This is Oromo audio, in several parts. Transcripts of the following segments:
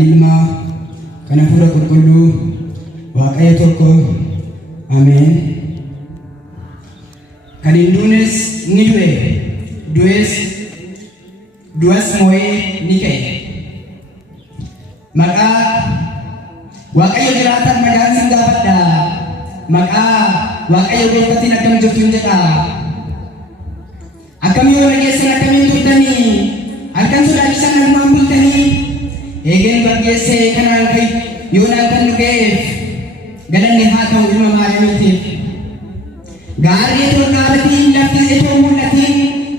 ilma kan hafuura qulqulluu Waaqayyo tokko ameen. Kan hin duunes ni du'e, du'as moo'ee ni ka'e. Maqaa Waaqayyo jiraatan maqaan sin gaafadha. Maqaa Waaqayyo gooftatiin akkam jirtu jedha. Akkam yoo dhageessan akkamiin turtanii halkan sodaachisan nagumaan bultanii eegeen bargeessee kanaan kai yoonaan kan nu ga'eef galanni haa ta'u ilma Maariyaamiitiif. Gaarri etoo dhaabatiin laftis etoo mul'atiin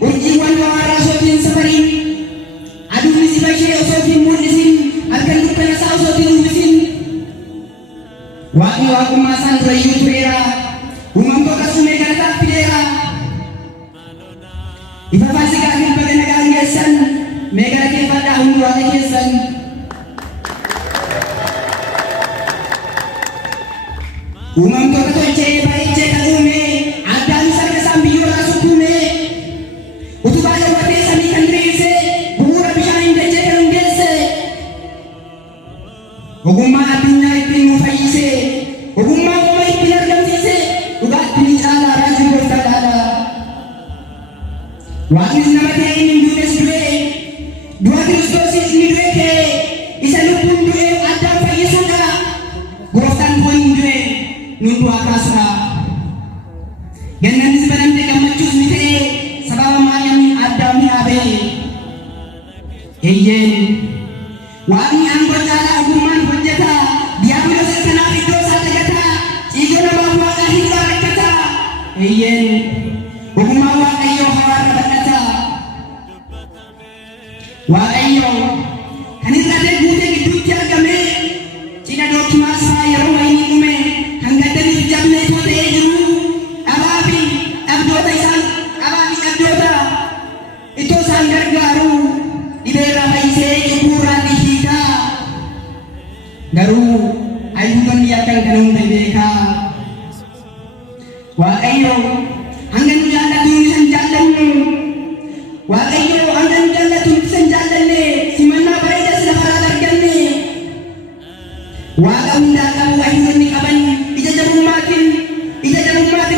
urjiiwwan waaraa osootiin safariin aduun sifa ishee osootiin mul'isin halkan dukkana isaa osootiin uwwisin Waaqni waaqummaa isaan durayyuu tureera. Uumamtoota suumee galataaf fideera. Ifa Faasikaa fi baga nagaan geessan mee galateeffadhaa hundi Waaqa keessan. Uumamtoota tolchee bareechee kan uume addaan sarara isaan biyyoorraa sukkuume utubaa dawwatee samii kan diriirse bu'uura bishaaniin dachee kan hundeesse ogummaa addunyaa ittiin nu fayyise ogummaa uumama ittiin argamsiise dhugaatti ni caalaa raajii gooftaadhaadha. Waaqnis nama ta'e inni duunes du'e du'a Kiristoosis ni du'e ta'e isa lubbuun du'e addaan fayyisuudha. Gooftaan kun hin du'e nun du'aa kaasudha. Gannannis banamte gammachuus ni ta'e sababa Maariyaamiin Addaam ni haabe. Eeyyeen Waaqni aangoo caalaa ogummaan hojjeta. Diiyaabiloos kanaaf iddoo isaa dagata. Ciigoo namaaf Waaqa hin rakkata. Eeyyeen ogummaan Waaqayyoo hawaarra bal'ata. Waaqayyo kan irratee guutee gidduutti argame cidha dookimaa isaa yeroo wayinii uume kan gaddaniif jabnee ta'ee jiru dhabaa fi dhabdoota ittoo isaan gargaaru dhibeerraa fayyisee cubbuurraa ni hiika. Garuu Ayhuudonni yakkan kana hunda beekaa. Waaqayyo hanga nu jaallatuun isan jaallannu. Waaqayyo hanga nu jaallatuun isan jaallanne simannaa bareedas lafarraa arganne. Waaqa hundaa qabu Ayhuudonni qaban ija jabummaatiin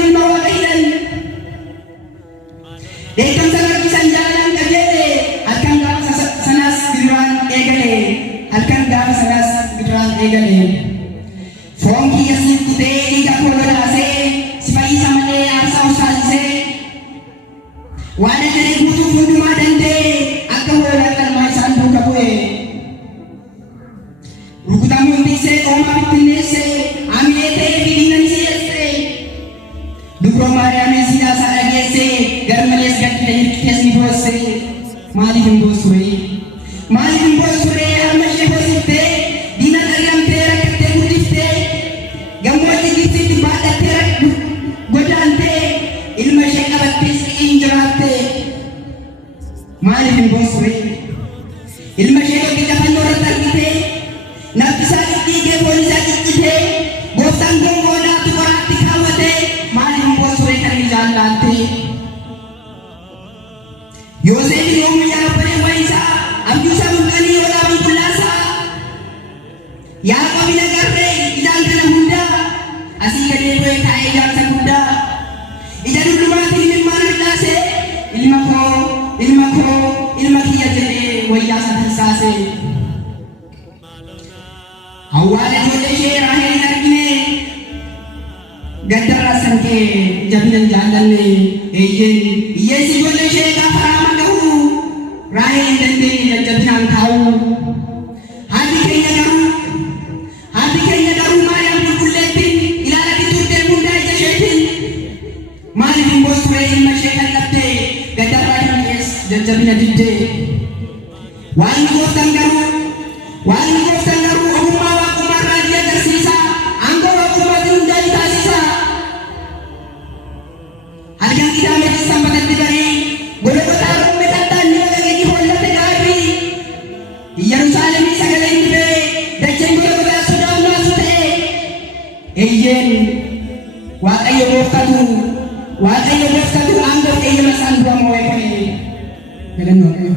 ilma Waaqa hidhan. Dheekkamsa rakkisan jaalan qajeele halkan gaafa sanaas gidiraan eegale. Foon kiyya siif kutee dhiiga koo gadaasee si fayyisa malee aarsaa usaasisee waan ajalee guutuuf hundumaa danda'e akka hoolaa qalmaa isaan duuka bu'e. Rukutamuun tiksee qoomaa bittinneessee hamilee ta'ee fi diina ni si'eessee dubroo Maariyaamiin siidaa isaa dhageessee garmalees gaddite hirkitees ni boossee. Maaliif hin boossuree? Maaliif hin boossuree? Harma ishee boosiftee diina argamtee rakkattee guddiftee gammoojjii gibsiitti baadhattee godaantee ilma ishee qabattee si'iin jiraattee. Maaliif hin boossuree? Ilma ishee tokkicha fannoo irratti argitee nafti isaa dhiigee foon isaa ciccitee gooftaan gongoodhaatti qoraatti kaawwatee maaliif hin boossuree kan inni jaallaattee? Yoosefin yommuu yaabbalee wayisaa abjuusaa mul'anii olaaban qullaasaa Yaaqoob agarree ijaan kana hundaa asii gadee bu'ee taa'ee ijaarsa guddaa ija dullumaatiin ilmaan harcaasee ilma kiyya jedhee wayyaa isa tirsaase. Awwaala ijoollee ishee Raahel hin argine gaddarraa sankee jabina hin jaallanne. Eeyyeen hiyyeessi ijoollee ishee gaafa raama ga'u Raahel hin dandeenye jajjabinaan kaa'u. Haati keenya garuu Maariyaam qulqulleettiin ilaalatti turtee hundaa ija isheetiin maaliif hin boossuree ilma ishee kan dhabdee gaddarraa kan ta'es jajjabina diddee. Waaqni gooftaan garuu ogummaa waaqummaa raajii agarsiisa. Aangoo waaqummaatiin hundaa ni taasisa. Halkan qidaameetti sanbatatti baree golgotaa ruumee kattaan ni dhageenyi hollate gaarrii. Yerusaalemii sagaleen dhibee dacheen golgotaa sodaa naasu ta'e. Eeyyeen Waaqayyo gooftatu aangoo eeyyama isaan dura moo'ee ka'e. Galanni Waaqayyo.